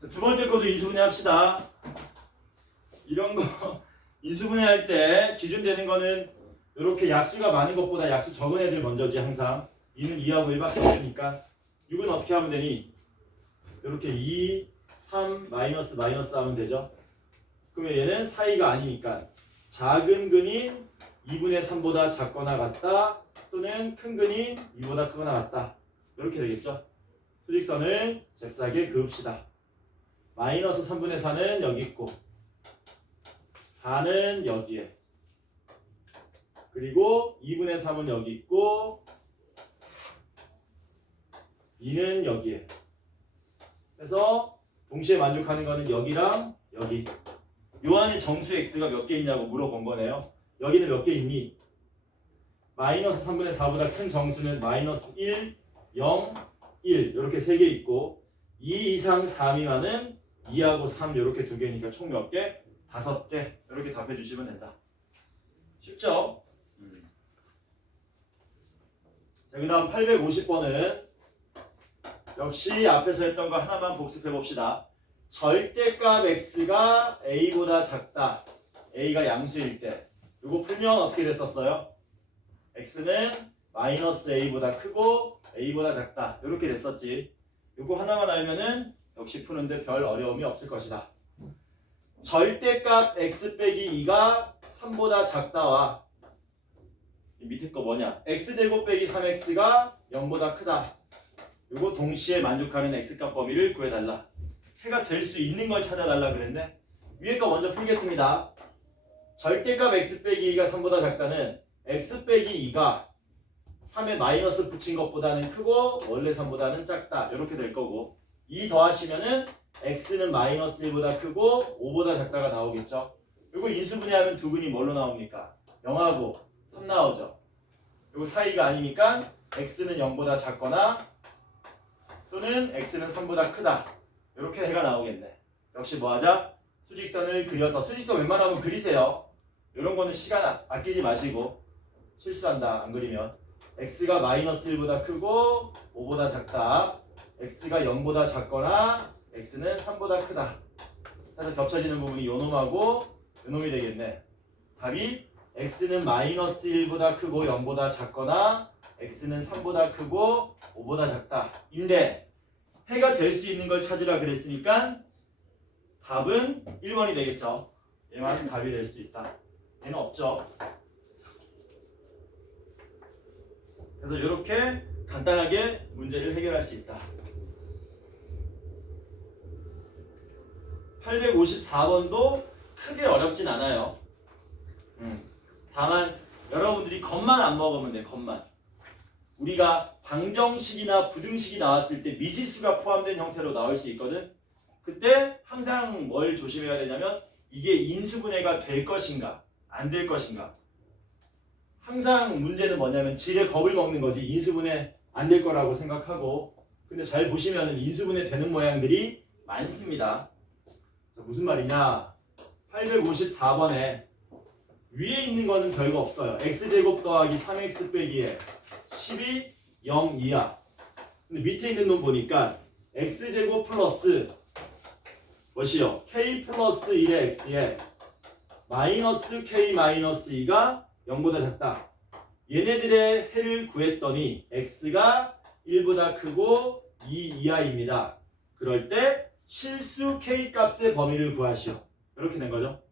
두 번째 것도 인수분해 합시다. 이런 거 인수분해 할 때 기준 되는 거는 이렇게 약수가 많은 것보다 약수 적은 애들 먼저지 항상. 2는 2하고 1밖에 없으니까 6은 어떻게 하면 되니? 이렇게 2, 3, 마이너스 하면 되죠. 그러면 얘는 사이가 아니니까 작은 근인 2분의 3보다 작거나 같다 또는 큰 근인 2보다 크거나 같다. 이렇게 되겠죠. 수직선을 잽싸게 그읍시다. 마이너스 3분의 4는 여기 있고 4는 여기에 그리고 2분의 3은 여기 있고 2는 여기에. 그래서 동시에 만족하는 거는 여기랑 여기. 요 안에 정수 x가 몇 개 있냐고 물어본 거네요. 여기는 몇 개 있니? 마이너스 3분의 4보다 큰 정수는 마이너스 1, 0, 1 이렇게 3개 있고 2 이상 3 미만은 2하고 3 이렇게 2개니까 총 몇 개? 5개. 이렇게 답해 주시면 된다. 쉽죠? 자, 그 다음 850번은 역시 앞에서 했던 거 하나만 복습해 봅시다. 절대값 x가 a보다 작다. a가 양수일 때. 이거 풀면 어떻게 됐었어요? x는 마이너스 a보다 크고 a보다 작다. 이렇게 됐었지. 이거 하나만 알면은 역시 푸는데 별 어려움이 없을 것이다. 절대값 x 빼기 2가 3보다 작다와 이 밑에 거 뭐냐? x제곱 빼기 3x가 0보다 크다. 이거 동시에 만족하는 x값 범위를 구해달라. 해가 될 수 있는 걸 찾아달라 그랬네. 위에 거 먼저 풀겠습니다. 절대값 x 빼기 2가 3보다 작다는 x 빼기 2가 3에 마이너스 붙인 것보다는 크고 원래 3보다는 작다. 이렇게 될 거고 2 더하시면은 x는 마이너스 1보다 크고 5보다 작다가 나오겠죠. 이거 인수분해하면 두 근이 뭘로 나옵니까? 0하고 3 나오죠. 이거 사이가 아니니까 x는 0보다 작거나 또는 x는 3보다 크다. 이렇게 해가 나오겠네. 역시 뭐하자? 수직선을 그려서 수직선 웬만하면 그리세요. 이런 거는 시간 아끼지 마시고 실수한다 안 그리면 x가 마이너스 1보다 크고 5보다 작다. x가 0보다 작거나 x는 3보다 크다. 그래서 겹쳐지는 부분이 요놈하고 요놈이 되겠네. 답이 x는 마이너스 1보다 크고 0보다 작거나 x는 3보다 크고 5보다 작다. 인데 해가 될 수 있는 걸 찾으라 그랬으니까 답은 1번이 되겠죠. 얘만 답이 될 수 있다. 얘는 없죠. 그래서 이렇게 간단하게 문제를 해결할 수 있다. 854번도 크게 어렵진 않아요. 다만 여러분들이 겉만 안 먹으면 돼. 겉만. 우리가 방정식이나 부등식이 나왔을 때 미지수가 포함된 형태로 나올 수 있거든. 그때 항상 뭘 조심해야 되냐면 이게 인수분해가 될 것인가 안 될 것인가. 항상 문제는 뭐냐면 질에 겁을 먹는 거지. 인수분해 안 될 거라고 생각하고. 근데 잘 보시면 인수분해 되는 모양들이 많습니다. 자, 무슨 말이냐? 854번에 위에 있는 거는 별거 없어요. x제곱 더하기 3x 빼기에 10이 0 이하. 근데 밑에 있는 놈 보니까 x제곱 플러스 뭐시요? k 플러스 1의 x에 마이너스 k 마이너스 2가 0보다 작다. 얘네들의 해를 구했더니 x가 1보다 크고 2 이하입니다. 그럴 때 실수 k 값의 범위를 구하시오. 이렇게 된 거죠.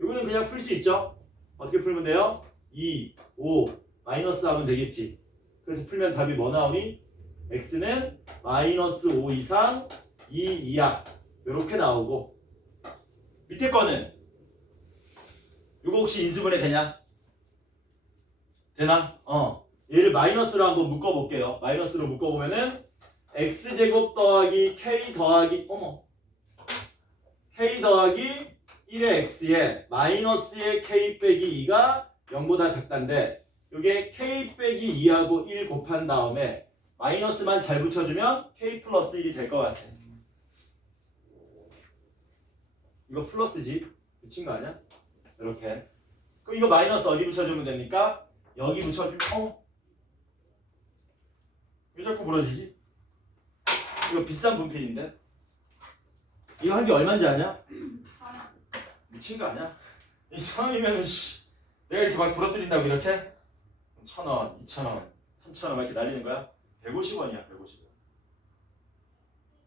이거는 그냥 풀 수 있죠. 어떻게 풀면 돼요? 2, 5 마이너스 하면 되겠지. 그래서 풀면 답이 뭐 나오니? x는 마이너스 5 이상 2 이하 이렇게 나오고 밑에 거는 이거 혹시 인수분해 되냐? 되나? 얘를 마이너스로 한번 묶어볼게요. 마이너스로 묶어보면은 x제곱 더하기 k 더하기 k 더하기 1의 x에 마이너스의 k 빼기 2가 0보다 작다인데 이게 k 빼기 2하고 1 곱한 다음에 마이너스만 잘 붙여주면 k 플러스 1이 될 것 같아. 이거 플러스지? 미친 거 아니야? 이렇게. 그럼 이거 마이너스 어디 붙여주면 됩니까? 여기 붙여주면 왜 자꾸 부러지지? 이거 비싼 분필인데? 이거 한 개 얼마인지 아냐? 미친 거 아니야? 2,000원이면 내가 이렇게 막 부러뜨린다고 이렇게? 1,000원, 2,000원, 3,000원 이렇게 날리는 거야? 150원이야 150원.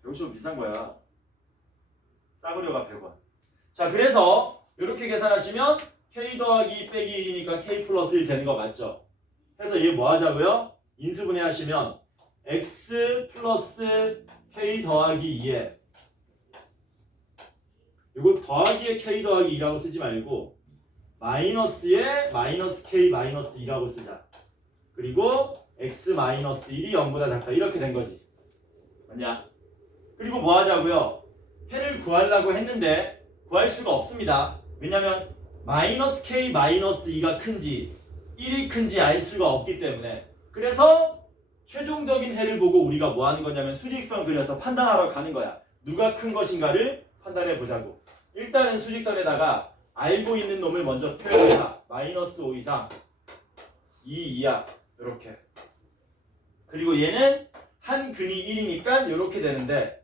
150원 비싼 거야. 싸구려가 100원. 자, 그래서 이렇게 계산하시면 K 더하기 빼기 1이니까 K 플러스 1 되는 거 맞죠? 그래서 얘 뭐 하자고요? 인수분해 하시면 X 플러스 K 더하기 2에 이거 더하기에 K 더하기 2라고 쓰지 말고 마이너스에 마이너스 K 마이너스 2라고 쓰자. 그리고 X 마이너스 1이 0보다 작다. 이렇게 된 거지. 맞냐? 그리고 뭐 하자고요? 해를 구하려고 했는데 구할 수가 없습니다. 왜냐면 마이너스 K 마이너스 2가 큰지 1이 큰지 알 수가 없기 때문에. 그래서 최종적인 해를 보고 우리가 뭐 하는 거냐면 수직선 그려서 판단하러 가는 거야. 누가 큰 것인가를 판단해 보자고. 일단은 수직선에다가 알고 있는 놈을 먼저 표현해라. 마이너스 5 이상 2 이하 이렇게. 그리고 얘는 한 근이 1이니까 이렇게 되는데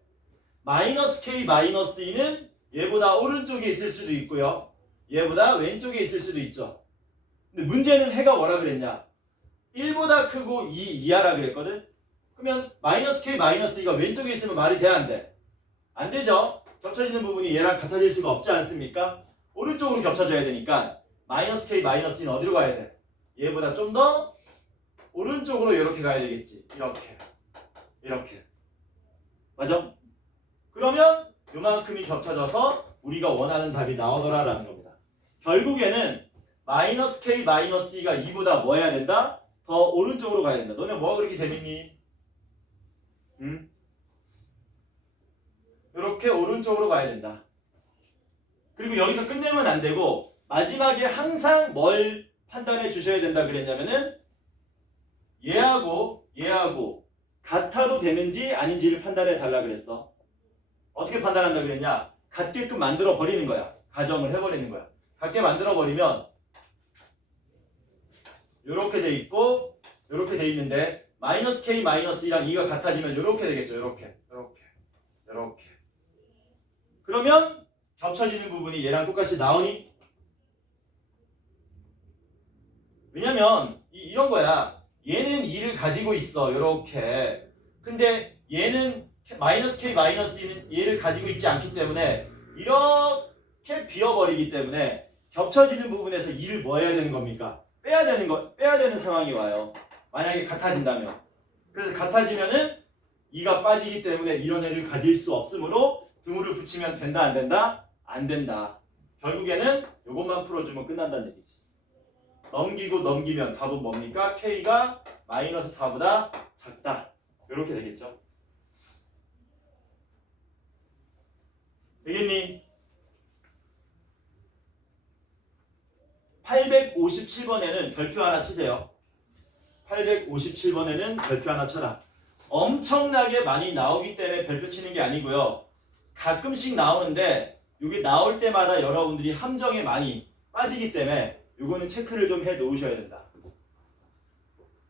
마이너스 K 마이너스 2는 얘보다 오른쪽에 있을 수도 있고요. 얘보다 왼쪽에 있을 수도 있죠. 근데 문제는 해가 뭐라 그랬냐? 1보다 크고 2 이하라 그랬거든? 그러면 마이너스 K 마이너스 2가 왼쪽에 있으면 말이 돼 안 돼? 안 되죠? 겹쳐지는 부분이 얘랑 같아질 수가 없지 않습니까? 오른쪽으로 겹쳐져야 되니까 마이너스 K 마이너스 2는 어디로 가야 돼? 얘보다 좀 더 오른쪽으로 이렇게 가야 되겠지. 이렇게. 맞아? 그러면 요만큼이 겹쳐져서 우리가 원하는 답이 나오더라라는 겁니다. 결국에는 마이너스 K 마이너스 2가 2보다 뭐 해야 된다? 더 오른쪽으로 가야 된다. 너네 뭐가 그렇게 재밌니? 응? 이렇게 오른쪽으로 가야 된다. 그리고 여기서 끝내면 안 되고 마지막에 항상 뭘 판단해 주셔야 된다 그랬냐면은 얘하고 같아도 되는지 아닌지를 판단해 달라 그랬어. 어떻게 판단한다 그랬냐? 같게끔 만들어 버리는 거야. 가정을 해버리는 거야. 같게 만들어 버리면 이렇게 돼 있고 이렇게 돼 있는데 마이너스 K 마이너스 2랑 2가 같아지면 이렇게 되겠죠. 이렇게. 그러면 겹쳐지는 부분이 얘랑 똑같이 나오니? 왜냐면 이런 거야. 얘는 2를 가지고 있어. 이렇게. 근데 얘는 마이너스 K 마이너스 2는 얘를 가지고 있지 않기 때문에 이렇게 비워버리기 때문에 겹쳐지는 부분에서 2를 뭐 해야 되는 겁니까? 빼야 되는 상황이 와요. 만약에 같아진다면. 그래서 같아지면은 2가 빠지기 때문에 이런 애를 가질 수 없으므로 드물을 붙이면 된다 안 된다? 안 된다. 결국에는 이것만 풀어주면 끝난다는 얘기지. 넘기면 답은 뭡니까? K가 마이너스 4보다 작다. 이렇게 되겠죠. 되겠니? 857번에는 별표 하나 치세요. 857번에는 별표 하나 쳐라. 엄청나게 많이 나오기 때문에 별표 치는 게 아니고요. 가끔씩 나오는데 이게 나올 때마다 여러분들이 함정에 많이 빠지기 때문에 이거는 체크를 좀 해 놓으셔야 된다.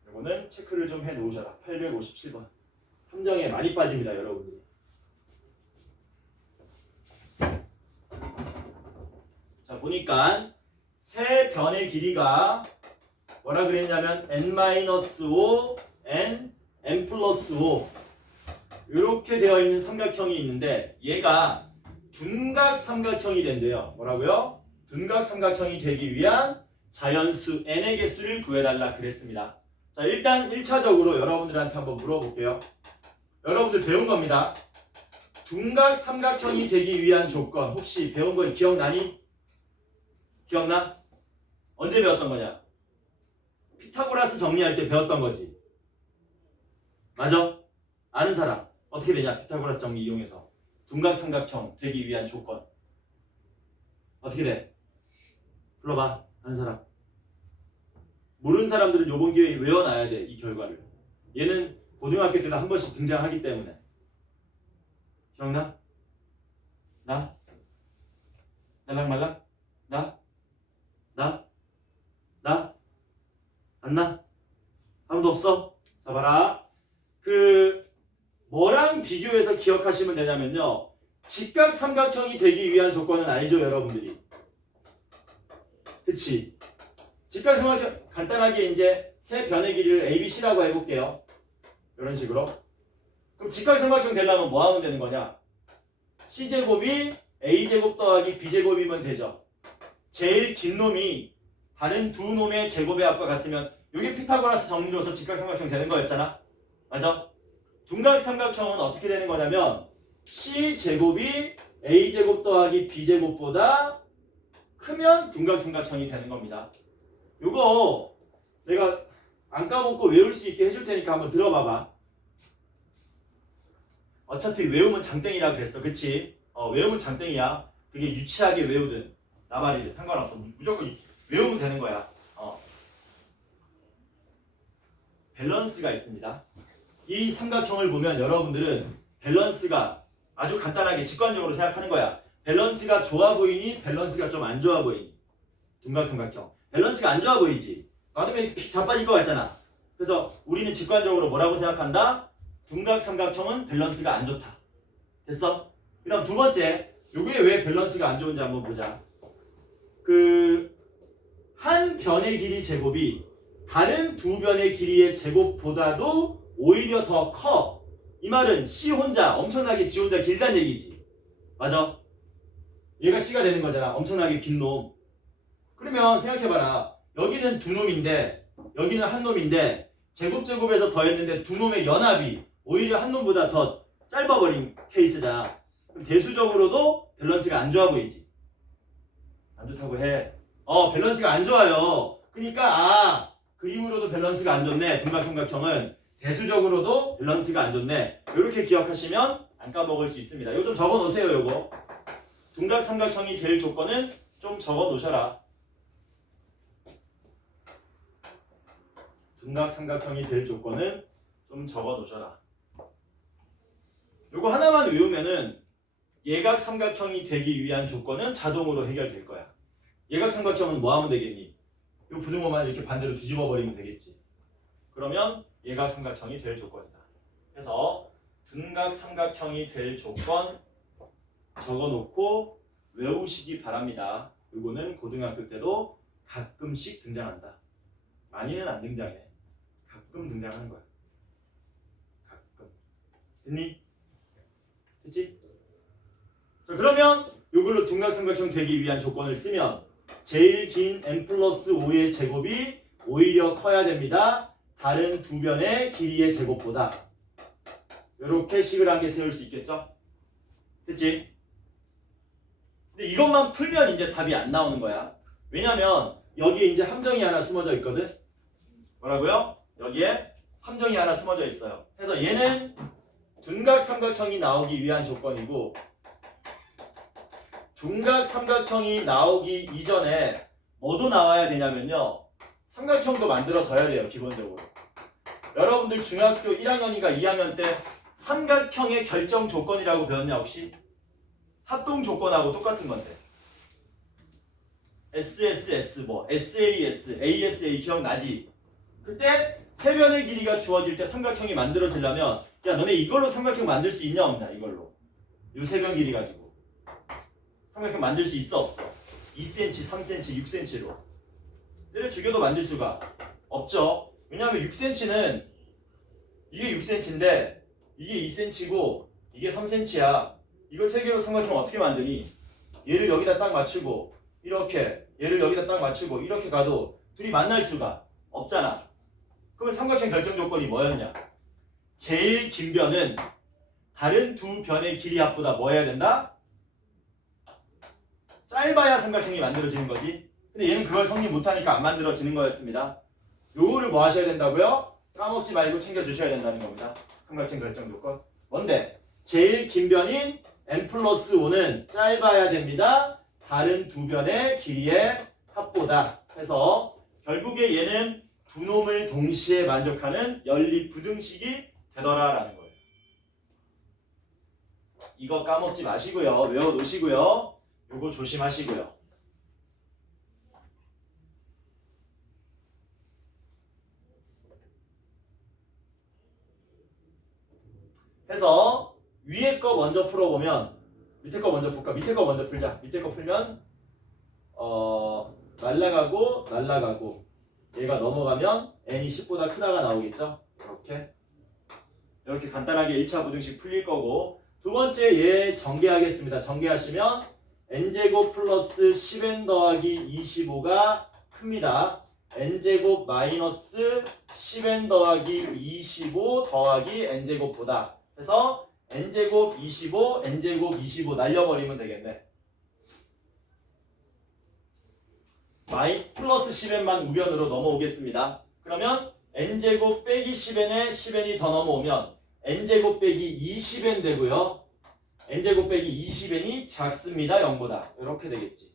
이거는 체크를 좀 해 놓으셔라. 857번. 함정에 많이 빠집니다, 여러분들이. 자, 보니까 세 변의 길이가 뭐라 그랬냐면 n-5, n 플러스 5 이렇게 되어 있는 삼각형이 있는데 얘가 둔각 삼각형이 된대요. 뭐라고요? 둔각 삼각형이 되기 위한 자연수 n의 개수를 구해달라 그랬습니다. 자, 일단 1차적으로 여러분들한테 한번 물어볼게요. 여러분들 배운 겁니다. 둔각 삼각형이 되기 위한 조건 혹시 배운 거 기억나니? 기억나? 언제 배웠던 거냐? 피타고라스 정리할 때 배웠던 거지. 맞아? 아는 사람 어떻게 되냐? 피타고라스 정리 이용해서 둔각 삼각형 되기 위한 조건 어떻게 돼? 불러봐. 아는 사람. 모르는 사람들은 요번 기회에 외워놔야 돼. 이 결과를. 얘는 고등학교 때도 한 번씩 등장하기 때문에. 기억나? 나? 말랑? 나? 안 나? 아무도 없어? 자, 봐라. 뭐랑 비교해서 기억하시면 되냐면요. 직각삼각형이 되기 위한 조건은 알죠, 여러분들이? 그치? 직각삼각형 간단하게 이제 세 변의 길이를 ABC라고 해볼게요. 이런 식으로. 그럼 직각삼각형 되려면 뭐 하면 되는 거냐? C제곱이 A제곱 더하기 B제곱이면 되죠. 제일 긴 놈이 다른 두 놈의 제곱의 합과 같으면 이게 피타고라스 정리로서 직각삼각형 되는 거였잖아. 맞아? 둔각삼각형은 어떻게 되는 거냐면 C제곱이 A제곱 더하기 B제곱보다 크면 둔각삼각형이 되는 겁니다. 요거 내가 안 까먹고 외울 수 있게 해줄 테니까 한번 들어봐봐. 어차피 외우면 장땡이라 그랬어. 그치? 외우면 장땡이야. 그게 유치하게 외우든 나발이든 상관없어. 무조건 외우면 되는 거야. 밸런스가 있습니다. 이 삼각형을 보면 여러분들은 밸런스가 아주 간단하게 직관적으로 생각하는 거야. 밸런스가 좋아 보이니 밸런스가 좀 안 좋아 보이니. 둔각삼각형 밸런스가 안 좋아 보이지. 놔두면 픽 자빠질 것 같잖아. 그래서 우리는 직관적으로 뭐라고 생각한다? 둔각삼각형은 밸런스가 안 좋다. 됐어? 그 다음 두 번째, 요게 왜 밸런스가 안 좋은지 한번 보자. 한 변의 길이 제곱이 다른 두 변의 길이의 제곱보다도 오히려 더 커. 이 말은 C 혼자 엄청나게 G 혼자 길다는 얘기지. 맞아? 얘가 C가 되는 거잖아. 엄청나게 긴 놈. 그러면 생각해봐라. 여기는 두 놈인데 여기는 한 놈인데 제곱제곱에서 더했는데 두 놈의 연합이 오히려 한 놈보다 더 짧아버린 케이스잖아. 그럼 대수적으로도 밸런스가 안 좋아 보이지. 안 좋다고 해. 밸런스가 안 좋아요. 그러니까 그림으로도 밸런스가 안 좋네. 둔각삼각형은 대수적으로도 밸런스가 안 좋네. 이렇게 기억하시면 안 까먹을 수 있습니다. 이거 좀 적어 놓으세요. 요거 둔각삼각형이 될 조건은 좀 적어 놓으셔라. 둔각삼각형이 될 조건은 좀 적어 놓으셔라. 요거 하나만 외우면은 예각삼각형이 되기 위한 조건은 자동으로 해결될 거야. 예각삼각형은 뭐 하면 되겠니? 요 부등호만 이렇게 반대로 뒤집어 버리면 되겠지. 그러면 예각삼각형이 될 조건이다. 그래서 둔각삼각형이 될 조건 적어놓고 외우시기 바랍니다. 요거는 고등학교 때도 가끔씩 등장한다. 많이는 안 등장해. 가끔 등장하는 거야. 가끔. 됐니? 됐지? 자, 그러면 요걸로 둔각삼각형 되기 위한 조건을 쓰면 제일 긴 n 플러스 5의 제곱이 오히려 커야 됩니다. 다른 두 변의 길이의 제곱보다. 이렇게 식을 한 개 세울 수 있겠죠? 됐지? 근데 이것만 풀면 이제 답이 안 나오는 거야. 왜냐면 여기에 이제 함정이 하나 숨어져 있거든. 뭐라고요? 여기에 함정이 하나 숨어져 있어요. 그래서 얘는 둔각삼각형이 나오기 위한 조건이고 둔각삼각형이 나오기 이전에 뭐도 나와야 되냐면요. 삼각형도 만들어져야 돼요. 기본적으로. 여러분들 중학교 1학년인가 2학년 때 삼각형의 결정 조건이라고 배웠냐 혹시? 합동 조건하고 똑같은 건데. SSS 뭐 SAS, ASA 기억나지? 그때 세 변의 길이가 주어질 때 삼각형이 만들어지려면 야 너네 이걸로 삼각형 만들 수 있냐 없냐 이걸로. 요 세 변 길이 가지고. 삼각형 만들 수 있어 없어? 2cm, 3cm, 6cm로. 때려 죽여도 만들 수가 없죠. 왜냐하면 6cm는 이게 6cm인데 이게 2cm고 이게 3cm야. 이걸 세 개로 삼각형 어떻게 만드니? 얘를 여기다 딱 맞추고 이렇게 얘를 여기다 딱 맞추고 이렇게 가도 둘이 만날 수가 없잖아. 그러면 삼각형 결정 조건이 뭐였냐? 제일 긴 변은 다른 두 변의 길이 합보다 뭐 해야 된다? 짧아야 삼각형이 만들어지는 거지. 근데 얘는 그걸 성립 못하니까 안 만들어지는 거였습니다. 요거를 뭐 하셔야 된다고요? 까먹지 말고 챙겨주셔야 된다는 겁니다. 삼각형 결정 조건. 뭔데? 제일 긴 변인 n 플러스 5는 짧아야 됩니다. 다른 두 변의 길이의 합보다. 해서 결국에 얘는 두 놈을 동시에 만족하는 연립부등식이 되더라라는 거예요. 이거 까먹지 마시고요. 외워놓으시고요. 요거 조심하시고요. 해서 위에 거 먼저 풀어보면 밑에 거 먼저 풀까? 밑에 거 먼저 풀자. 밑에 거 풀면 날라가고 얘가 넘어가면 n이 10보다 크다가 나오겠죠? 이렇게 간단하게 1차 부등식 풀릴 거고 두 번째 얘 전개하겠습니다. 전개하시면 n제곱 플러스 10n 더하기 25가 큽니다. n제곱 마이너스 10n 더하기 25 더하기 n제곱보다 해서 n제곱 25, n제곱 25 날려버리면 되겠네. 플러스 10n만 우변으로 넘어오겠습니다. 그러면 n제곱 빼기 10n에 10n이 더 넘어오면 n제곱 빼기 20n 되고요. n제곱 빼기 20n이 작습니다. 0보다. 이렇게 되겠지.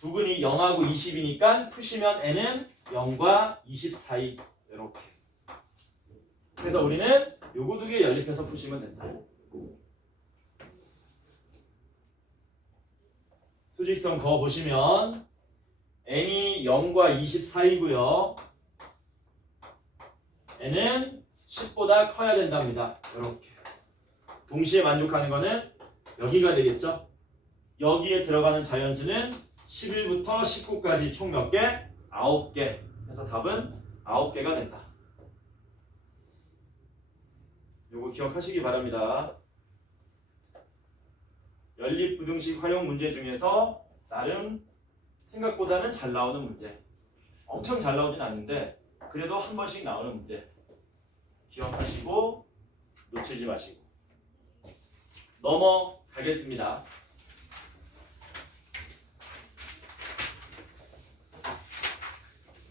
두근이 0하고 20이니까 푸시면 n은 0과 20 사이. 이렇게. 그래서 우리는 요거 두 개 연립해서 푸시면 된다. 수직선 거 보시면 n이 0과 20 사이고요. n은 10보다 커야 된답니다. 이렇게. 동시에 만족하는 거는 여기가 되겠죠. 여기에 들어가는 자연수는 11부터 19까지 총 몇 개? 9개. 그래서 답은 9개가 된다. 요거 기억하시기 바랍니다. 연립부등식 활용 문제 중에서 나름 생각보다는 잘 나오는 문제. 엄청 잘 나오진 않는데 그래도 한 번씩 나오는 문제. 기억하시고 놓치지 마시고 넘어가겠습니다.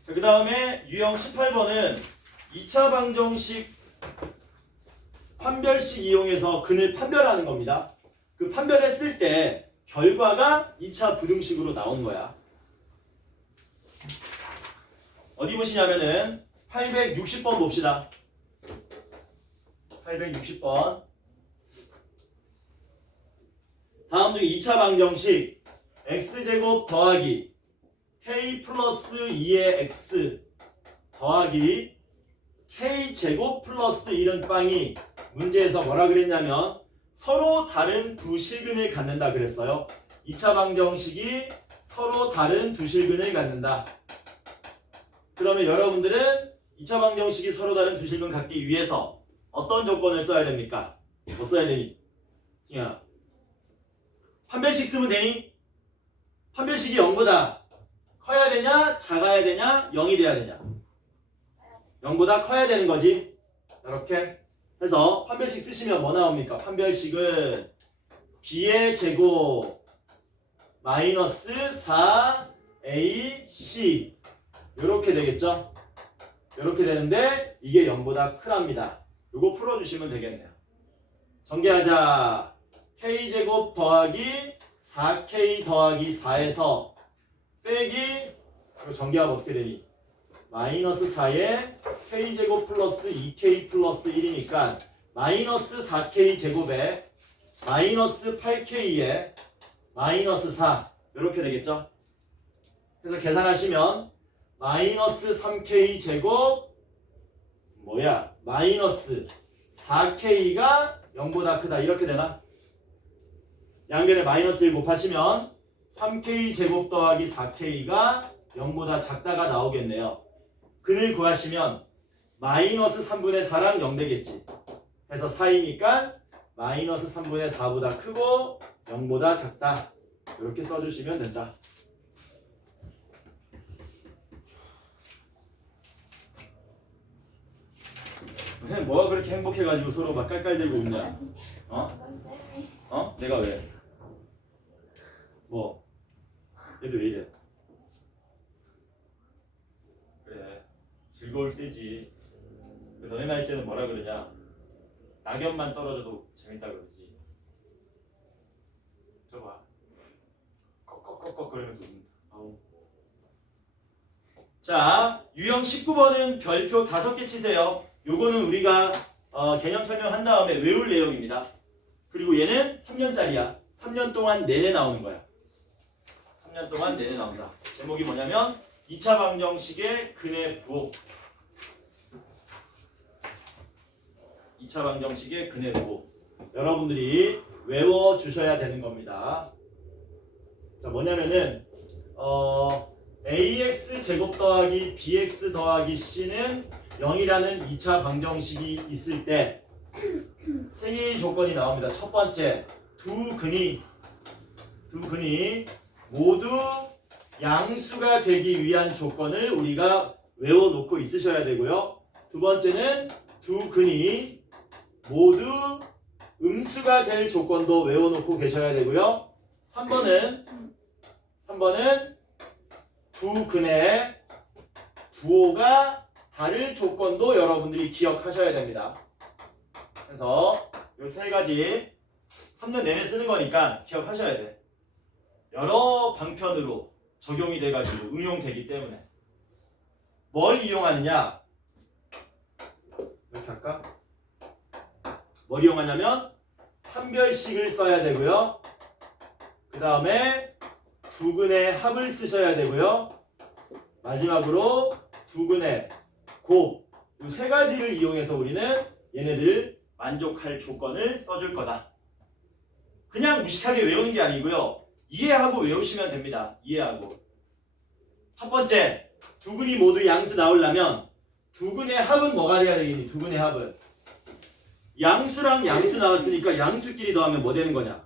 그 다음에 유형 18번은 2차 방정식 판별식 이용해서 근을 판별하는 겁니다. 그 판별했을 때 결과가 2차 부등식으로 나온 거야. 어디 보시냐면은 860번 봅시다. 860번. 다음 중 2차 방정식 x제곱 더하기 k 플러스 2의 x 더하기 k제곱 플러스 1은 빵이 문제에서 뭐라 그랬냐면 서로 다른 두 실근을 갖는다 그랬어요. 2차 방정식이 서로 다른 두 실근을 갖는다. 그러면 여러분들은 2차 방정식이 서로 다른 두 실근 갖기 위해서 어떤 조건을 써야 됩니까? 뭐 써야 되니? 승현아. 판별식 쓰면 되니? 판별식이 0보다 커야 되냐? 작아야 되냐? 0이 돼야 되냐? 0보다 커야 되는 거지. 이렇게 해서 판별식 쓰시면 뭐 나옵니까? 판별식은 b의 제곱 마이너스 4ac 이렇게 되겠죠? 이렇게 되는데 이게 0보다 크답니다. 이거 풀어주시면 되겠네요. 전개하자. k제곱 더하기 4k 더하기 4에서 빼기 이거 전개하면 어떻게 되니? 마이너스 4에 k제곱 플러스 2k 플러스 1이니까 마이너스 4k 제곱에 마이너스 8k에 마이너스 4 이렇게 되겠죠? 그래서 계산하시면 마이너스 3k 제곱 마이너스 4k가 0보다 크다 이렇게 되나? 양변에 마이너스 1 곱하시면 3k 제곱 더하기 4k가 0보다 작다가 나오겠네요. 근을 구하시면 마이너스 3분의 4랑 0 되겠지. 그래서 4이니까 마이너스 3분의 4보다 크고 0보다 작다. 이렇게 써주시면 된다. 뭐가 그렇게 행복해가지고 서로 막 깔깔대고 웃냐? 어? 내가 왜? 뭐? 얘도 왜 이래? 그래 즐거울 때지. 너네 나이 때는 뭐라 그러냐? 낙엽만 떨어져도 재밌다 그러지. 저봐 꺽꺽꺽꺽 거리면서 웃는다. 자, 유형 19번은 별표 5개 치세요. 요거는 우리가 개념 설명한 다음에 외울 내용입니다. 그리고 얘는 3년짜리야. 3년 동안 내내 나오는 거야. 3년 동안 내내 나온다. 제목이 뭐냐면 2차 방정식의 근의 부호. 2차 방정식의 근의 부호. 여러분들이 외워주셔야 되는 겁니다. 자, 뭐냐면은 ax 제곱 더하기 bx 더하기 c는 0이라는 2차 방정식이 있을 때 세 개의 조건이 나옵니다. 첫 번째, 두 근이 모두 양수가 되기 위한 조건을 우리가 외워놓고 있으셔야 되고요. 두 번째는 두 근이 모두 음수가 될 조건도 외워놓고 계셔야 되고요. 3번은 두 근의 부호가 다를 조건도 여러분들이 기억하셔야 됩니다. 그래서 이 세 가지 3년 내내 쓰는 거니까 기억하셔야 돼. 여러 방편으로 적용이 돼가지고 응용되기 때문에 뭘 이용하느냐? 이렇게 할까? 뭘 이용하냐면 판별식을 써야 되고요. 그 다음에 두 근의 합을 쓰셔야 되고요. 마지막으로 두 근의 곱, 이 세 가지를 이용해서 우리는 얘네들 만족할 조건을 써줄 거다. 그냥 무식하게 외우는 게 아니고요. 이해하고 외우시면 됩니다. 이해하고. 첫 번째, 두 근이 모두 양수 나오려면 두 근의 합은 뭐가 돼야 되겠니? 두 근의 합은 양수랑 양수 나왔으니까 양수끼리 더하면 뭐 되는 거냐?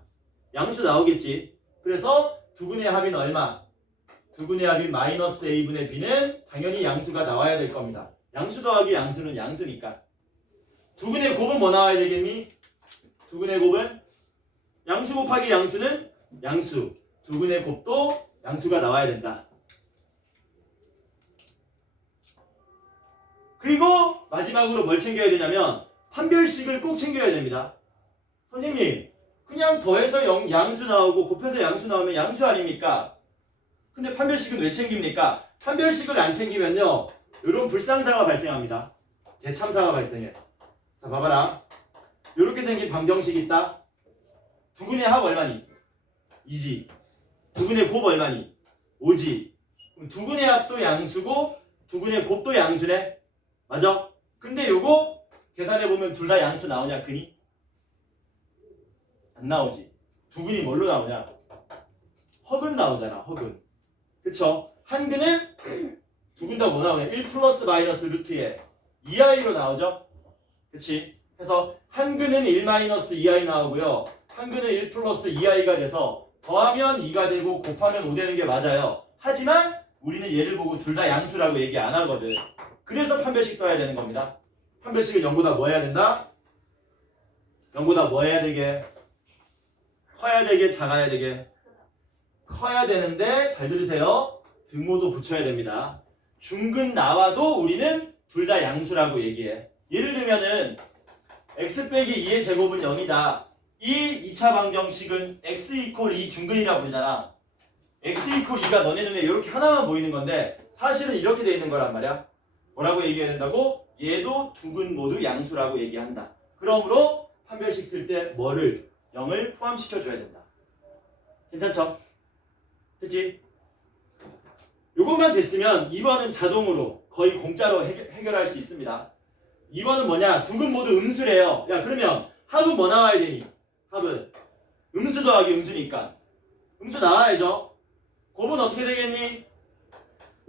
양수 나오겠지. 그래서 두 근의 합인 얼마? 두 근의 합인 마이너스 a분의 b는 당연히 양수가 나와야 될 겁니다. 양수 더하기 양수는 양수니까. 두 근의 곱은 뭐 나와야 되겠니? 두 근의 곱은 양수 곱하기 양수는 양수. 두 근의 곱도 양수가 나와야 된다. 그리고 마지막으로 뭘 챙겨야 되냐면 판별식을 꼭 챙겨야 됩니다. 선생님, 그냥 더해서 양수 나오고 곱해서 양수 나오면 양수 아닙니까? 근데 판별식은 왜 챙깁니까? 판별식을 안 챙기면요, 이런 불상사가 발생합니다. 대참사가 발생해. 자, 봐봐라. 이렇게 생긴 방정식이 있다. 두 근의 합 얼마니? 2지. 두 근의 곱 얼마니? 5지. 그럼 두 근의 합도 양수고 두 근의 곱도 양수네. 맞아? 근데 요거 계산해보면 둘 다 양수 나오냐? 근이? 안 나오지. 두 근이 뭘로 나오냐? 허근 나오잖아. 허근. 그쵸? 한 근은 두 근 다 뭐 나오냐? 1 플러스 마이너스 루트에 2i로 나오죠? 그치? 그래서 한 근은 1 마이너스 2i 나오고요. 한 근은 1 플러스 2i가 돼서 더하면 2가 되고 곱하면 5 되는 게 맞아요. 하지만 우리는 얘를 보고 둘 다 양수라고 얘기 안 하거든. 그래서 판별식 써야 되는 겁니다. 판별식은 0보다 뭐 해야 된다? 0보다 뭐 해야 되게? 커야 되게? 작아야 되게? 커야 되는데 잘 들으세요. 등호도 붙여야 됩니다. 중근 나와도 우리는 둘 다 양수라고 얘기해. 예를 들면은 x 빼기 2의 제곱은 0이다. 이 2차 방정식은 x 이퀄 2 중근이라고 부르잖아. x 이퀄 2가 너네 눈에 이렇게 하나만 보이는 건데 사실은 이렇게 돼 있는 거란 말이야. 뭐라고 얘기해야 된다고? 얘도 두 근 모두 양수라고 얘기한다. 그러므로 판별식 쓸 때 뭐를? 0을 포함시켜줘야 된다. 괜찮죠? 됐지? 요것만 됐으면 2번은 자동으로 거의 공짜로 해결할 수 있습니다. 2번은 뭐냐? 두 근 모두 음수래요. 야, 그러면 합은 뭐 나와야 되니? 합은 음수 더하기 음수니까 음수 나와야죠. 곱은 어떻게 되겠니?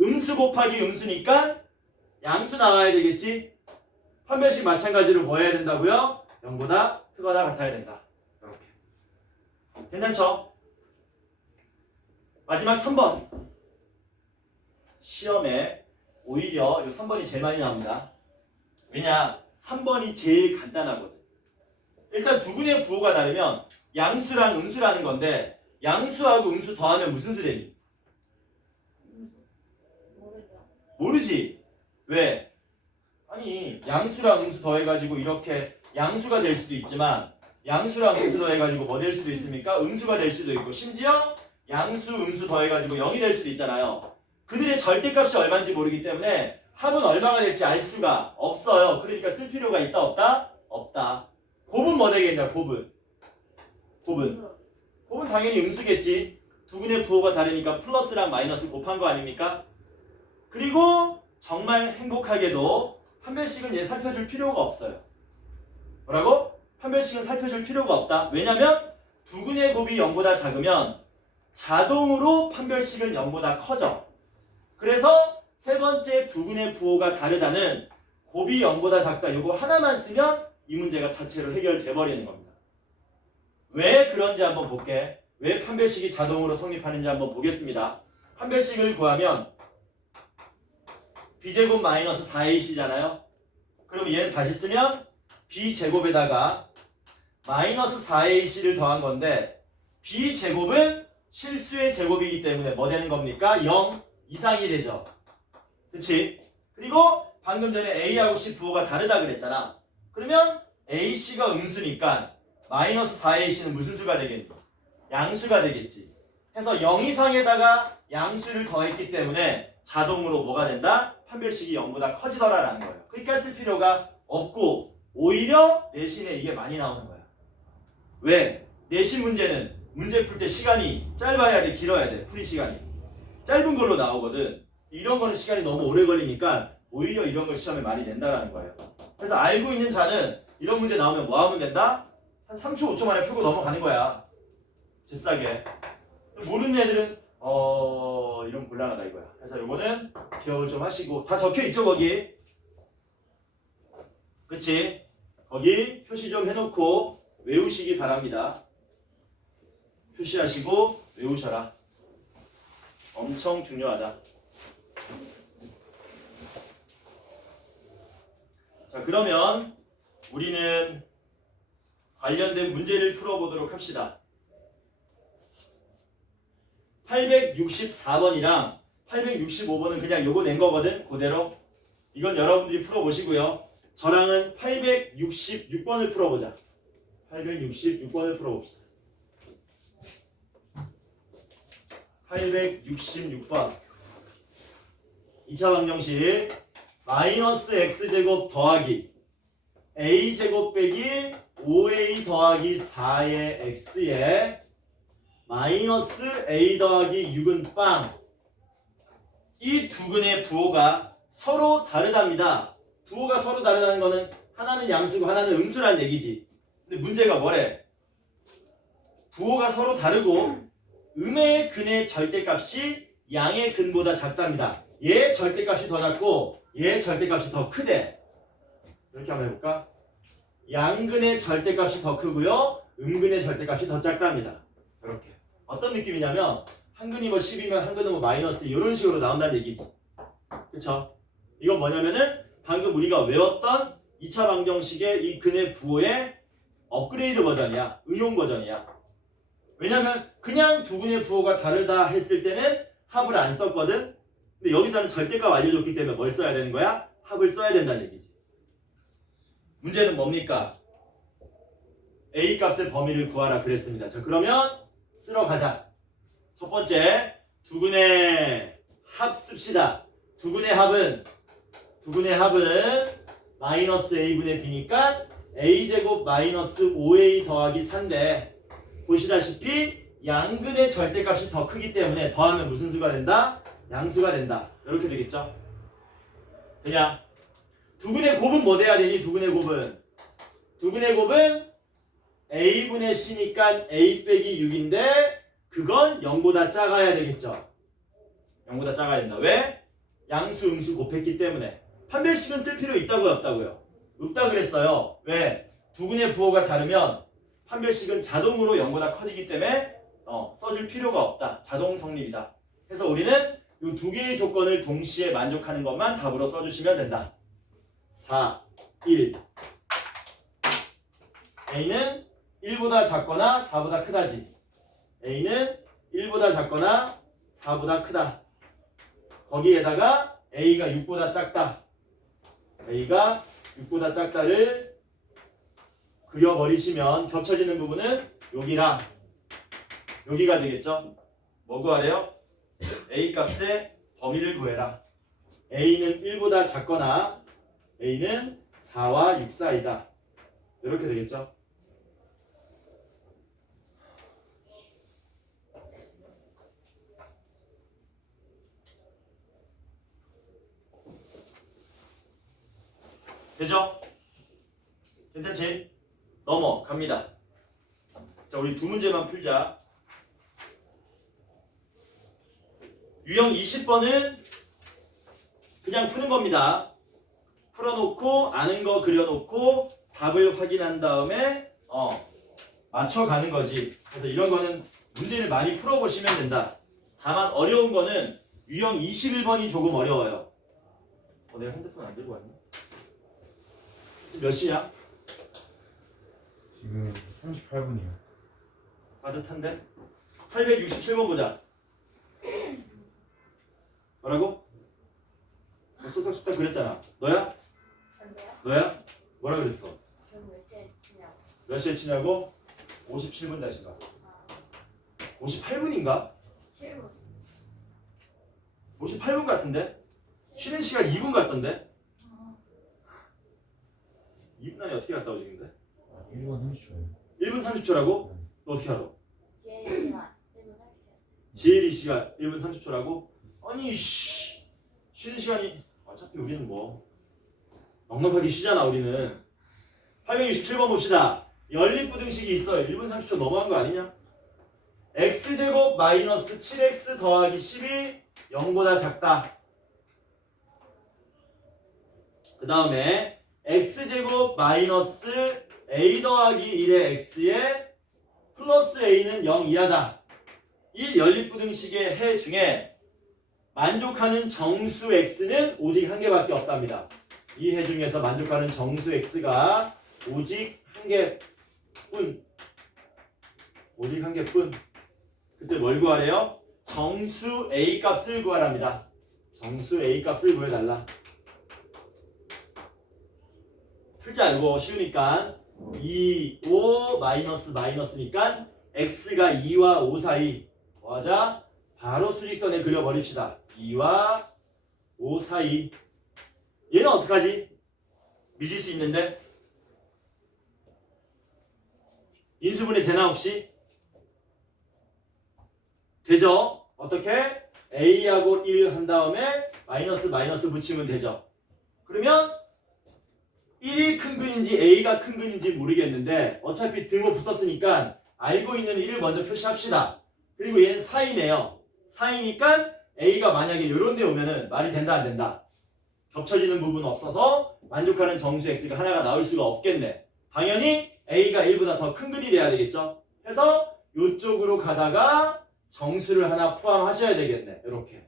음수 곱하기 음수니까 양수 나와야 되겠지? 판별식 마찬가지로 뭐 해야 된다고요? 0보다 크거나 같아야 된다. 이렇게. 괜찮죠? 마지막 3번. 시험에 오히려 이 3번이 제일 많이 나옵니다. 왜냐? 3번이 제일 간단하거든. 일단 두 근의 부호가 다르면 양수랑 음수라는 건데 양수하고 음수 더하면 무슨 수 되니? 모르지. 왜? 아니 양수랑 음수 더해가지고 이렇게 양수가 될 수도 있지만 양수랑 음수 더해가지고 뭐 될 수도 있습니까? 음수가 될 수도 있고 심지어 양수, 음수 더해가지고 0이 될 수도 있잖아요. 그들의 절대값이 얼마인지 모르기 때문에 합은 얼마가 될지 알 수가 없어요. 그러니까 쓸 필요가 있다 없다? 없다. 곱은 뭐 되겠냐? 곱은 당연히 음수겠지. 두 근의 부호가 다르니까 플러스랑 마이너스 곱한 거 아닙니까? 그리고 정말 행복하게도 판별식은 얘 살펴줄 필요가 없어요. 뭐라고? 판별식 판별식은 살펴줄 필요가 없다. 왜냐면 두근의 곱이 0보다 작으면 자동으로 판별식은 0보다 커져. 그래서 세 번째 두근의 부호가 다르다는 곱이 0보다 작다. 이거 하나만 쓰면 이 문제가 자체로 해결돼 버리는 겁니다. 왜 그런지 한번 볼게. 왜 판별식이 자동으로 성립하는지 한번 보겠습니다. 판별식을 구하면 b제곱 마이너스 4ac잖아요. 그럼 얘는 다시 쓰면 b제곱에다가 마이너스 4ac를 더한 건데 b제곱은 실수의 제곱이기 때문에 뭐 되는 겁니까? 0 이상이 되죠. 그치? 그리고 방금 전에 a하고 c 부호가 다르다 그랬잖아. 그러면 ac가 음수니까 마이너스 4ac는 무슨 수가 되겠니? 양수가 되겠지. 해서 0 이상에다가 양수를 더했기 때문에 자동으로 뭐가 된다? 판별식이 0보다 커지더라라는 거예요. 그러니까 쓸 필요가 없고 오히려 내신에 이게 많이 나오는 거야. 왜? 내신 문제는 문제 풀 때 시간이 짧아야 돼, 길어야 돼. 풀이 시간이. 짧은 걸로 나오거든. 이런 거는 시간이 너무 오래 걸리니까 오히려 이런 걸 시험에 많이 낸다라는 거예요. 그래서 알고 있는 자는 이런 문제 나오면 뭐 하면 된다? 한 3초, 5초 만에 풀고 넘어가는 거야. 잽싸게. 모르는 애들은 이런 곤란하다 이거야. 그래서 요거는 기억을 좀 하시고 다 적혀있죠 거기. 그치? 거기 표시 좀 해놓고 외우시기 바랍니다. 표시하시고 외우셔라. 엄청 중요하다. 자, 그러면 우리는 관련된 문제를 풀어보도록 합시다. 864번이랑 865번은 그냥 요거 낸 거거든. 그대로. 이건 여러분들이 풀어보시고요. 저랑은 866번을 풀어보자. 866번을 풀어봅시다. 866번 2차 방정식 마이너스 x제곱 더하기 a제곱 빼기 5a 더하기 4의 x에 마이너스 a 더하기 6은 빵. 이 두 근의 부호가 서로 다르답니다. 부호가 서로 다르다는 거는 하나는 양수고 하나는 음수란 얘기지. 근데 문제가 뭐래? 부호가 서로 다르고 음의 근의 절대값이 양의 근보다 작답니다. 얘 절대값이 더 작고 얘 절대값이 더 크대. 이렇게 한번 해볼까? 양근의 절대값이 더 크고요. 음근의 절대값이 더 작답니다. 이렇게. 어떤 느낌이냐면 한 근이 뭐 10이면 한 근은 뭐 마이너스 이런 식으로 나온다는 얘기지. 그쵸? 이건 뭐냐면은 방금 우리가 외웠던 2차 방정식의 이 근의 부호의 업그레이드 버전이야. 응용 버전이야. 왜냐면 그냥 두 근의 부호가 다르다 했을 때는 합을 안 썼거든. 근데 여기서는 절대값 알려줬기 때문에 뭘 써야 되는 거야? 합을 써야 된다는 얘기지. 문제는 뭡니까? A 값의 범위를 구하라 그랬습니다. 자, 그러면 쓰러 가자. 첫 번째, 두 근의 합 씁시다. 두 근의 합은 마이너스 a분의 b니까 a제곱 마이너스 5a 더하기 4인데 보시다시피 양근의 절대값이 더 크기 때문에 더하면 무슨 수가 된다? 양수가 된다. 이렇게 되겠죠? 그냥 두 근의 곱은 뭐 돼야 되니? 두 근의 곱은 a분의 c니까 a 빼기 6인데 그건 0보다 작아야 되겠죠? 0보다 작아야 된다. 왜? 양수 음수 곱했기 때문에. 판별식은 쓸 필요 있다고요? 없다고요? 없다 그랬어요. 왜? 두 근의 부호가 다르면 판별식은 자동으로 0보다 커지기 때문에 써줄 필요가 없다. 자동 성립이다. 그래서 우리는 이 두 개의 조건을 동시에 만족하는 것만 답으로 써주시면 된다. 4, 1. A는 1보다 작거나 4보다 크다지. A는 1보다 작거나 4보다 크다. 거기에다가 A가 6보다 작다. A가 6보다 작다를 그려버리시면 겹쳐지는 부분은 여기랑 여기가 되겠죠? 뭐 구하래요? A 값의 범위를 구해라. A는 1보다 작거나 A는 4와 6 사이다. 이렇게 되겠죠? 되죠? 괜찮지? 넘어갑니다. 자, 우리 두 문제만 풀자. 유형 20번은 그냥 푸는 겁니다. 풀어놓고 아는 거 그려놓고 답을 확인한 다음에 맞춰가는 거지. 그래서 이런 거는 문제를 많이 풀어보시면 된다. 다만 어려운 거는 유형 21번이 조금 어려워요. 내가 핸드폰 안 들고 왔니? 지금 몇 시냐? 지금 38분이요. 빠듯한데? 867번 보자. 뭐라고? 쏙쏙쏙 그랬잖아. 너야? 전데요? 너야? 뭐라 그랬어? 전 몇 시에 치냐고. 몇 시에 치냐고? 57분 자신가? 58분인가? 7분. 58분 같은데? 쉬는 시간 2분 같던데? 2분 안에 어떻게 갔다 오지 근데? 1분 30초요. 1분 30초라고? 너 어떻게 알아? GL 시간 1분 30초였어요. 지혜리 씨가 1분 30초라고? 아니 쉬는 시간이 어차피 우리는 뭐 넉넉하게 쉬잖아 우리는. 867번 봅시다. 연립부등식이 있어요. 1분 30초 넘어간 거 아니냐? x제곱 마이너스 7x 더하기 10이 0보다 작다. 그 다음에 x제곱 마이너스 a 더하기 1의 x에 플러스 a는 0 이하다. 이 연립부등식의 해 중에 만족하는 정수 x는 오직 한 개밖에 없답니다. 이 해 중에서 만족하는 정수 x가 오직 한 개뿐. 오직 한 개뿐. 그때 뭘 구하래요? 정수 a 값을 구하랍니다. 정수 a 값을 구해달라. 풀자 이거 쉬우니까 2, 5 마이너스 마이너스니까 x가 2와 5 사이 뭐하자? 바로 수직선에 그려버립시다. 2와 5 사이. 얘는 어떡하지? 미질 수 있는데 인수분해 되나 혹시? 되죠? 어떻게? a하고 1 한 다음에 마이너스 마이너스 붙이면 되죠. 그러면 1이 큰 근인지 a가 큰 근인지 모르겠는데 어차피 등호 붙었으니까 알고 있는 1을 먼저 표시합시다. 그리고 얘는 사이네요. 사이니까 a가 만약에 이런 데 오면은 말이 된다 안 된다? 겹쳐지는 부분 없어서 만족하는 정수 x가 하나가 나올 수가 없겠네. 당연히 a가 1보다 더 큰 근이 돼야 되겠죠. 해서 이쪽으로 가다가 정수를 하나 포함하셔야 되겠네. 이렇게.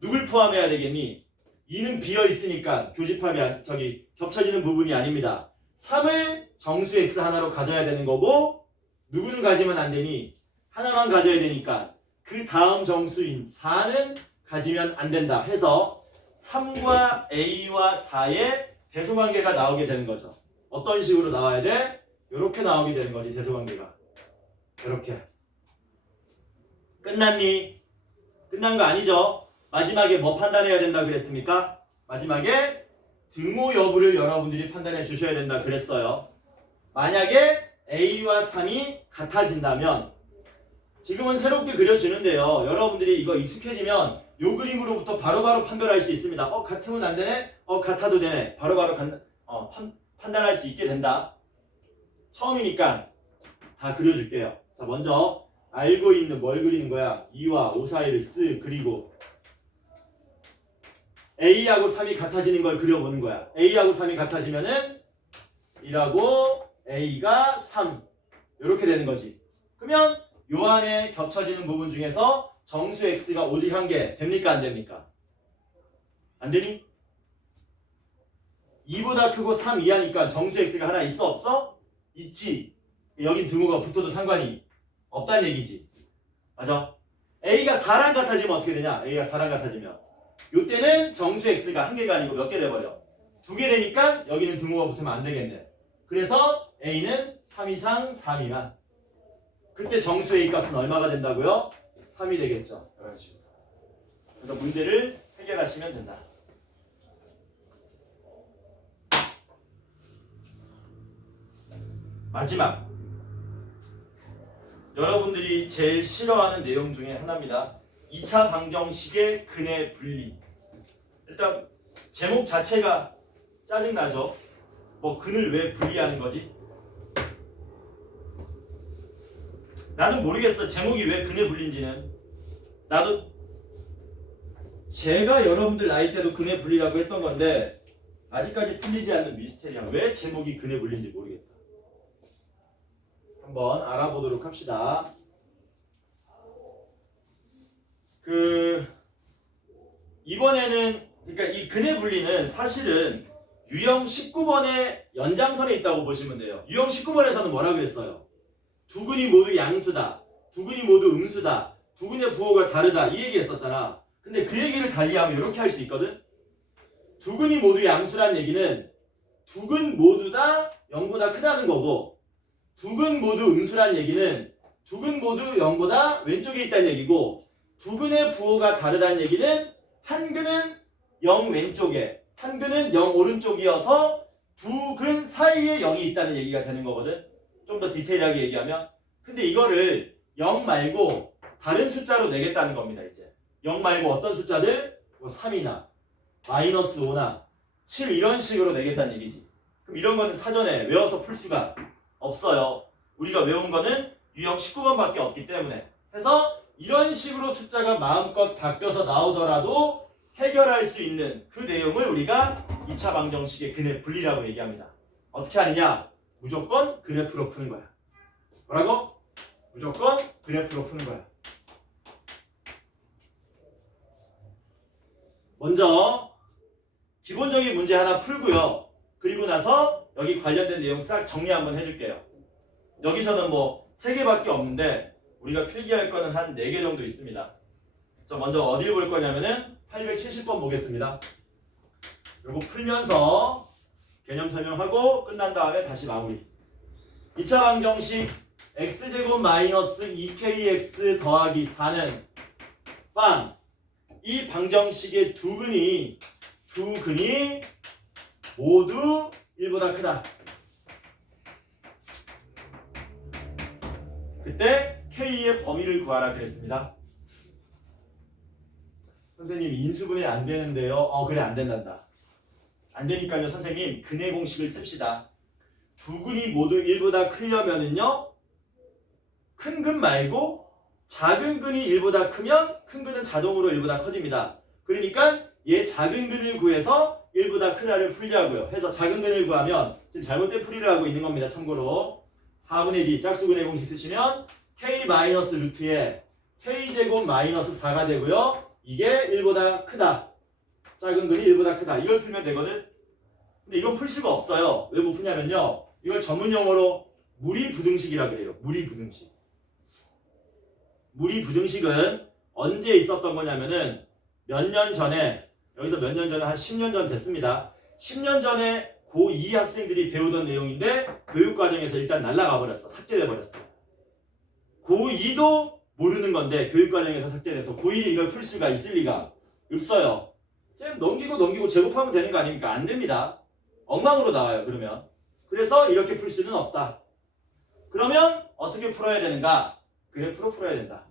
누굴 포함해야 되겠니? 2는 비어 있으니까 교집합이 겹쳐지는 부분이 아닙니다. 3을 정수 x 하나로 가져야 되는 거고 누구는 가지면 안 되니? 하나만 가져야 되니까 그 다음 정수인 4는 가지면 안 된다 해서 3과 a와 4의 대소관계가 나오게 되는 거죠. 어떤 식으로 나와야 돼? 이렇게 나오게 되는 거지 대소관계가. 이렇게. 끝났니? 끝난 거 아니죠? 마지막에 뭐 판단해야 된다 그랬습니까? 마지막에 등호 여부를 여러분들이 판단해 주셔야 된다 그랬어요. 만약에 a와 3이 같아진다면 지금은 새롭게 그려주는데요. 여러분들이 이거 익숙해지면 요 그림으로부터 바로바로 판별할 수 있습니다. 같으면 안 되네? 같아도 되네. 바로바로 판단할 수 있게 된다. 처음이니까 다 그려줄게요. 자, 먼저 알고 있는 뭘 그리는 거야? 2와 5 사이를 쓱 그리고 A하고 3이 같아지는 걸 그려보는 거야. A하고 3이 같아지면은 1하고 A가 3 이렇게 되는 거지. 그러면 요 안에 겹쳐지는 부분 중에서 정수 X가 오직 한 개 됩니까? 안 됩니까? 안 되니? 2보다 크고 3 이하니까 정수 X가 하나 있어 없어? 있지. 여긴 등호가 붙어도 상관이 없다는 얘기지. 맞아? A가 4랑 같아지면 어떻게 되냐? A가 4랑 같아지면 이때는 정수 X가 한 개가 아니고 몇 개 돼버려? 2개 되니까 여기는 등호가 붙으면 안 되겠네. 그래서 A는 3 이상 3 미만. 그때 정수 A 값은 얼마가 된다고요? 3이 되겠죠. 이런 식으로. 그래서 문제를 해결하시면 된다. 마지막. 여러분들이 제일 싫어하는 내용 중에 하나입니다. 2차 방정식의 근의 분리. 일단 제목 자체가 짜증나죠. 뭐 근을 왜 분리하는 거지? 나는 모르겠어. 제목이 왜 근해 분리인지는. 나도 제가 여러분들 나이 때도 근해 분리라고 했던 건데 아직까지 풀리지 않는 미스테리야. 왜 제목이 근해 분리인지 모르겠다. 한번 알아보도록 합시다. 이번에는 그러니까 이 근해 분리는 사실은 유형 19번의 연장선에 있다고 보시면 돼요. 유형 19번에서는 뭐라고 했어요? 두 근이 모두 양수다. 두 근이 모두 음수다. 두 근의 부호가 다르다. 이 얘기 했었잖아. 근데 그 얘기를 달리하면 이렇게 할 수 있거든. 두 근이 모두 양수란 얘기는 두 근 모두 다 0보다 크다는 거고, 두 근 모두 음수란 얘기는 두 근 모두 0보다 왼쪽에 있다는 얘기고, 두 근의 부호가 다르다는 얘기는 한 근은 0 왼쪽에, 한 근은 0 오른쪽이어서 두 근 사이에 0이 있다는 얘기가 되는 거거든. 좀 더 디테일하게 얘기하면. 근데 이거를 0 말고 다른 숫자로 내겠다는 겁니다. 이제 0 말고 어떤 숫자들? 뭐 3이나 마이너스 5나 7 이런 식으로 내겠다는 얘기지. 그럼 이런 거는 사전에 외워서 풀 수가 없어요. 우리가 외운 거는 유형 19번밖에 없기 때문에. 해서 이런 식으로 숫자가 마음껏 바뀌어서 나오더라도 해결할 수 있는 그 내용을 우리가 2차 방정식의 근해 분리라고 얘기합니다. 어떻게 하느냐? 무조건 그래프로 푸는 거야. 뭐라고? 무조건 그래프로 푸는 거야. 먼저 기본적인 문제 하나 풀고요. 그리고 나서 여기 관련된 내용 싹 정리 한번 해줄게요. 여기서는 뭐 3개밖에 없는데 우리가 필기할 거는 한 4개 정도 있습니다. 자, 먼저 어딜 볼 거냐면은 870번 보겠습니다. 그리고 풀면서 개념 설명하고 끝난 다음에 다시 마무리. 2차 방정식 x제곱 마이너스 2kx 더하기 4는 빵! 이 방정식의 두 근이 모두 1보다 크다. 그때 k의 범위를 구하라 그랬습니다. 선생님 인수분해 안 되는데요. 그래 안 된단다. 안 되니까요 선생님 근해 공식을 씁시다. 두 근이 모두 1보다 크려면은요 큰 근 말고 작은 근이 1보다 크면 큰 근은 자동으로 1보다 커집니다. 그러니까 얘 작은 근을 구해서 1보다 크다를 풀자고요. 해서 작은 근을 구하면 지금 잘못된 풀이를 하고 있는 겁니다. 참고로 4분의 D 짝수근해 공식 쓰시면 k 마이너스 루트에 k제곱 마이너스 4가 되고요. 이게 1보다 크다. 작은 근이 1보다 크다. 이걸 풀면 되거든. 근데 이건 풀 수가 없어요. 왜 못 푸냐면요. 이걸 전문용어로 무리부등식이라 그래요. 무리부등식. 무리부등식은 언제 있었던 거냐면은 몇 년 전에, 여기서 몇 년 전에 한 10년 전 됐습니다. 10년 전에 고2 학생들이 배우던 내용인데 교육과정에서 일단 날아가 버렸어. 삭제돼 버렸어. 고2도 모르는 건데 교육과정에서 삭제돼서 고1이 이걸 풀 수가 있을 리가 없어요. 쌤 넘기고 제곱하면 되는 거 아닙니까? 안 됩니다. 엉망으로 나와요. 그러면. 그래서 이렇게 풀 수는 없다. 그러면 어떻게 풀어야 되는가? 그래프로 풀어야 된다.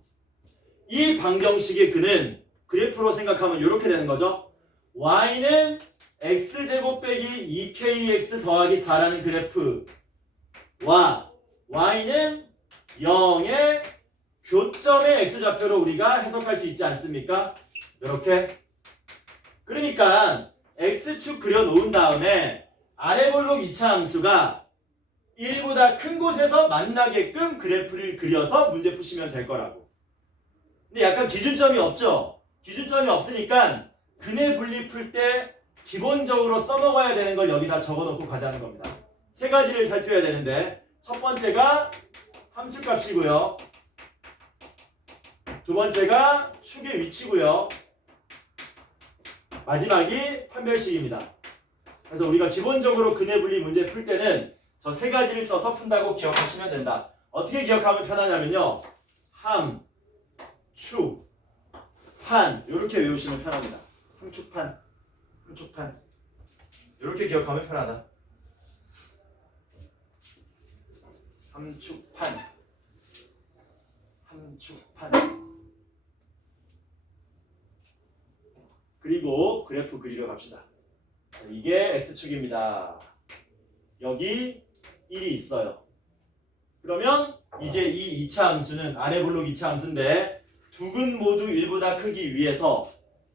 이 방정식의 근은 그래프로 생각하면 이렇게 되는 거죠. y는 x제곱 빼기 2kx 더하기 4라는 그래프와 y는 0의 교점의 x좌표로 우리가 해석할 수 있지 않습니까? 이렇게. 그러니까 x축 그려놓은 다음에 아래 볼록 2차 함수가 1보다 큰 곳에서 만나게끔 그래프를 그려서 문제 푸시면 될 거라고. 근데 약간 기준점이 없죠? 기준점이 없으니까 근해 분리 풀 때 기본적으로 써먹어야 되는 걸 여기다 적어놓고 가자는 겁니다. 3가지를 살펴야 되는데 첫 번째가 함수값이고요. 두 번째가 축의 위치고요. 마지막이 판별식입니다. 그래서 우리가 기본적으로 근해 분리 문제 풀 때는 저 3가지를 써서 푼다고 기억하시면 된다. 어떻게 기억하면 편하냐면요. 함, 축, 판 이렇게 외우시면 편합니다. 함축판, 함축판 이렇게 기억하면 편하다. 함축판, 함축판. 그리고 그래프 그리러 갑시다. 이게 x축입니다. 여기 1이 있어요. 그러면 이제 이 2차 함수는 아래 블록 2차 함수인데 두 근 모두 1보다 크기 위해서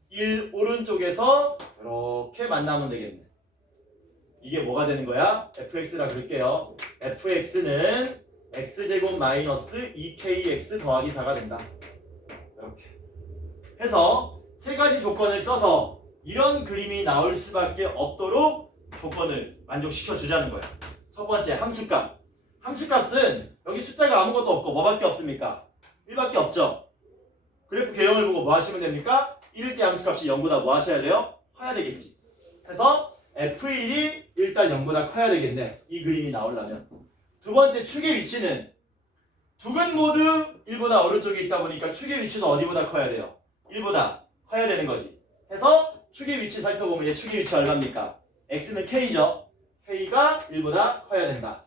1 오른쪽에서 이렇게 만나면 되겠네. 이게 뭐가 되는 거야? fx라 그럴게요. fx는 x제곱 마이너스 2kx 더하기 4가 된다. 이렇게 해서 세 가지 조건을 써서 이런 그림이 나올 수밖에 없도록 조건을 만족시켜 주자는 거야. 첫 번째 함수값. 함수값은 여기 숫자가 아무것도 없고 뭐밖에 없습니까? 1밖에 없죠. 그래프 개형을 보고 뭐 하시면 됩니까? 1일 때 함수값이 0보다 뭐 하셔야 돼요? 커야 되겠지. 그래서 F1이 일단 0보다 커야 되겠네. 이 그림이 나오려면. 두 번째 축의 위치는 두 근 모두 1보다 오른쪽에 있다 보니까 축의 위치는 어디보다 커야 돼요? 1보다 커야 되는 거지. 해서 축의 위치 살펴보면 얘 축의 위치 얼마입니까? x는 k죠. k가 1보다 커야 된다.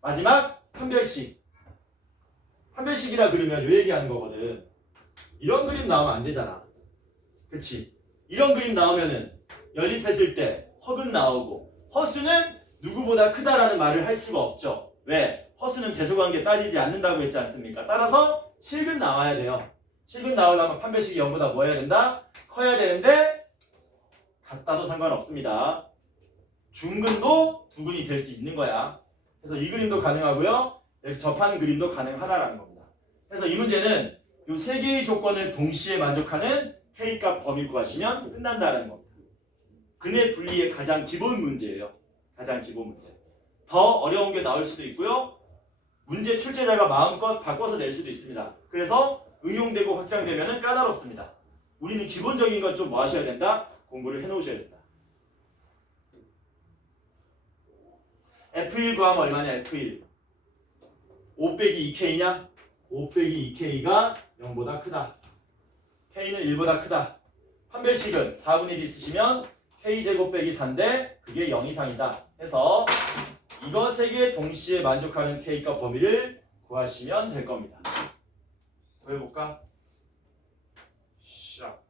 마지막 판별식. 판별식이라 그러면 요 얘기하는 거거든. 이런 그림 나오면 안 되잖아. 그치? 이런 그림 나오면은 연립했을 때 허근 나오고 허수는 누구보다 크다라는 말을 할 수가 없죠. 왜? 허수는 대소관계 따지지 않는다고 했지 않습니까? 따라서 실근 나와야 돼요. 실근 나오려면 판별식이 0보다 뭐 해야 된다? 커야 되는데 같다도 상관없습니다. 중근도 두 근이 될 수 있는 거야. 그래서 이 그림도 가능하고요. 이렇게 접하는 그림도 가능하다라는 겁니다. 그래서 이 문제는 이 세 개의 조건을 동시에 만족하는 K값 범위 구하시면 끝난다는 겁니다. 근해 분리의 가장 기본 문제예요. 가장 기본 문제. 더 어려운 게 나올 수도 있고요. 문제 출제자가 마음껏 바꿔서 낼 수도 있습니다. 그래서 응용되고 확장되면 까다롭습니다. 우리는 기본적인 것 좀 뭐 하셔야 된다? 공부를 해놓으셔야 된다. F1 구하면 얼마냐? F1 5 빼기 2K냐? 5 빼기 2K가 0보다 크다. K는 1보다 크다. 판별식은 4분의 1 있으시면 K제곱 빼기 4인데 그게 0 이상이다. 해서 이거 세 개 동시에 만족하는 K값 범위를 구하시면 될 겁니다. 보여볼까? 시작.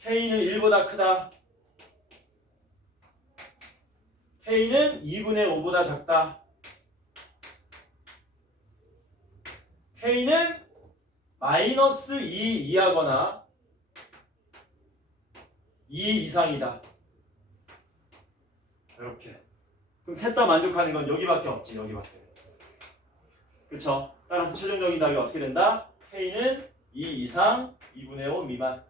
K는 1보다 크다. K는 2분의 5보다 작다. K는 마이너스 2 이하거나 2 이상이다. 이렇게. 그럼 셋 다 만족하는 건 여기밖에 없지. 여기밖에. 그쵸? 따라서 최종적인 답이 어떻게 된다? K는 2 이상 2분의 5 미만.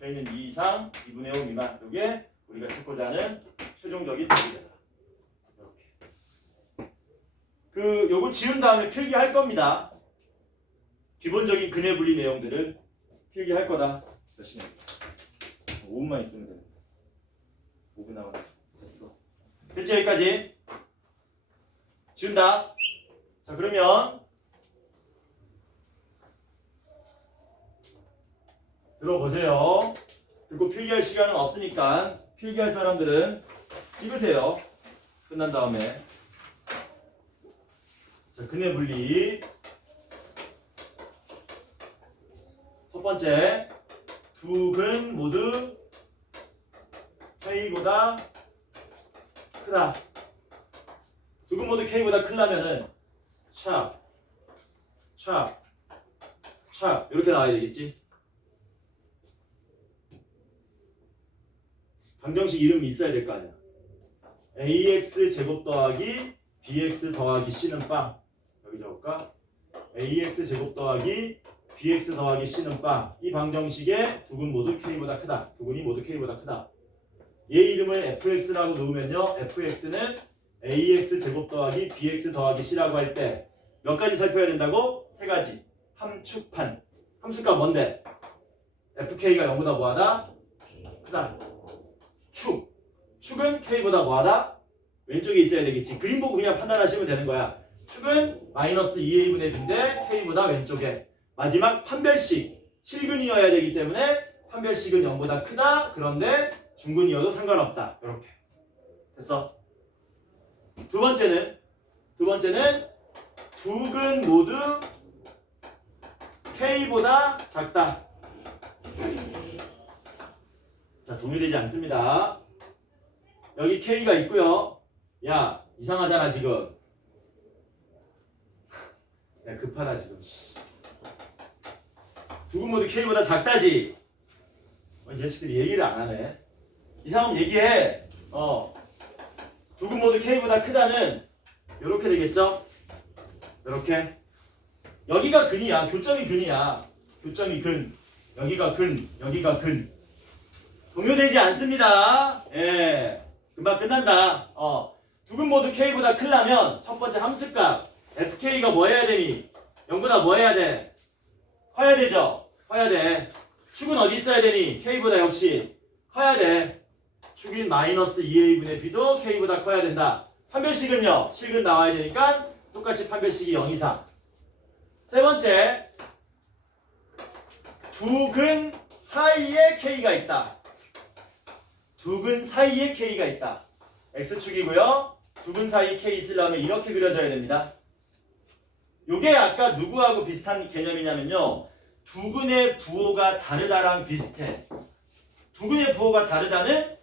K는 2 이상 2분의 5 미만. 이게 우리가 찾고자 하는 최종적인 답이 된다. 이렇게. 요거 지운 다음에 필기할 겁니다. 기본적인 근해 분리 내용들을 필기할 거다. 열심히 해. 5분만 있으면 돼. 5분 남았어. 됐어. 됐지? 여기까지. 지운다. 자, 그러면 들어보세요. 그리고 필기할 시간은 없으니까 필기할 사람들은 찍으세요. 끝난 다음에. 자, 근해 분리. 첫 번째, 두 근 모두 K보다 크다. 두 근 모두 K보다 크려면은 샵 이렇게 나와야 되겠지. 방정식 이름이 있어야 될 거 아니야. ax 제곱 더하기 bx 더하기 c는 빵. 여기 적을까? ax 제곱 더하기 bx 더하기 c는 빵. 이 방정식에 두 근 모두 k보다 크다. 두 근이 모두 k보다 크다. 얘 이름을 fx라고 놓으면요. fx는 ax 제곱 더하기 bx 더하기 c라고 할 때 몇 가지 살펴야 된다고? 세 가지. 함축판. 함수값 뭔데? fk가 0보다 뭐하다? 크다. 축은 k보다 뭐하다? 왼쪽에 있어야 되겠지. 그림 보고 그냥 판단하시면 되는 거야. 축은 마이너스 2a분의 b인데 k보다 왼쪽에. 마지막 판별식. 실근이어야 되기 때문에 판별식은 0보다 크다. 그런데 중근이어도 상관없다. 이렇게. 됐어. 두 번째는 두 근 모두 k보다 작다. 자, 동의되지 않습니다. 여기 k가 있고요. 야, 이상하잖아 지금. 야 급하다 지금. 두 근 모두 K보다 작다지. 이 자식들이 얘기를 안 하네. 이상하면 얘기해. 두 근 모두 K보다 크다는 이렇게 되겠죠? 이렇게. 여기가 근이야. 교점이 근이야. 교점이 근. 여기가 근. 여기가 근. 동요되지 않습니다. 예. 금방 끝난다. 두 근 모두 K보다 크려면 첫 번째 함수값 FK가 뭐 해야 되니? 0보다 뭐 해야 돼? 커야 되죠? 커야 돼. 축은 어디 있어야 되니? K보다 역시 커야 돼. 축인 마이너스 2A분의 B도 K보다 커야 된다. 판별식은요. 실근 나와야 되니까 똑같이 판별식이 0 이상. 세 번째. 두 근 사이에 K가 있다. 두 근 사이에 K가 있다. X축이고요. 두 근 사이에 K 있으려면 이렇게 그려져야 됩니다. 요게 아까 누구하고 비슷한 개념이냐면요. 두 근의 부호가 다르다랑 비슷해. 두 근의 부호가 다르다는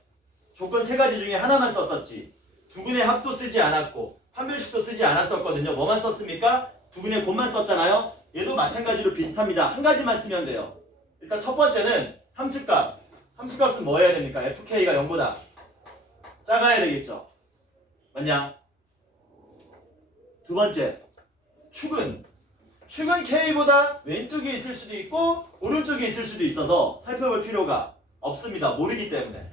조건 세 가지 중에 하나만 썼었지. 두 근의 합도 쓰지 않았고 판별식도 쓰지 않았었거든요. 뭐만 썼습니까? 두 근의 곱만 썼잖아요. 얘도 마찬가지로 비슷합니다. 한 가지만 쓰면 돼요. 일단 첫 번째는 함수값. 함수값은 뭐 해야 됩니까? FK가 0보다 작아야 되겠죠. 맞냐? 두 번째, 축은 K보다 왼쪽에 있을 수도 있고 오른쪽에 있을 수도 있어서 살펴볼 필요가 없습니다. 모르기 때문에.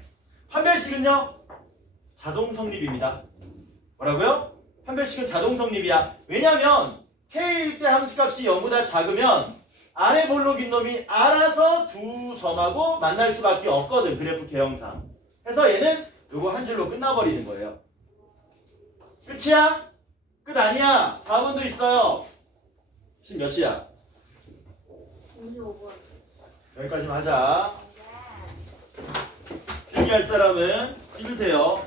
판별식은요? 자동 성립입니다. 뭐라고요? 판별식은 자동 성립이야. 왜냐면 K일 때 함수값이 0보다 작으면 아래 볼록인 놈이 알아서 두 점하고 만날 수밖에 없거든. 그래프 개형상. 그래서 얘는 요거 한 줄로 끝나버리는 거예요. 끝이야? 끝 아니야. 4번도 있어요. 지금 몇 시야? 25분. 여기까지만 하자. 필기할 사람은 찍으세요.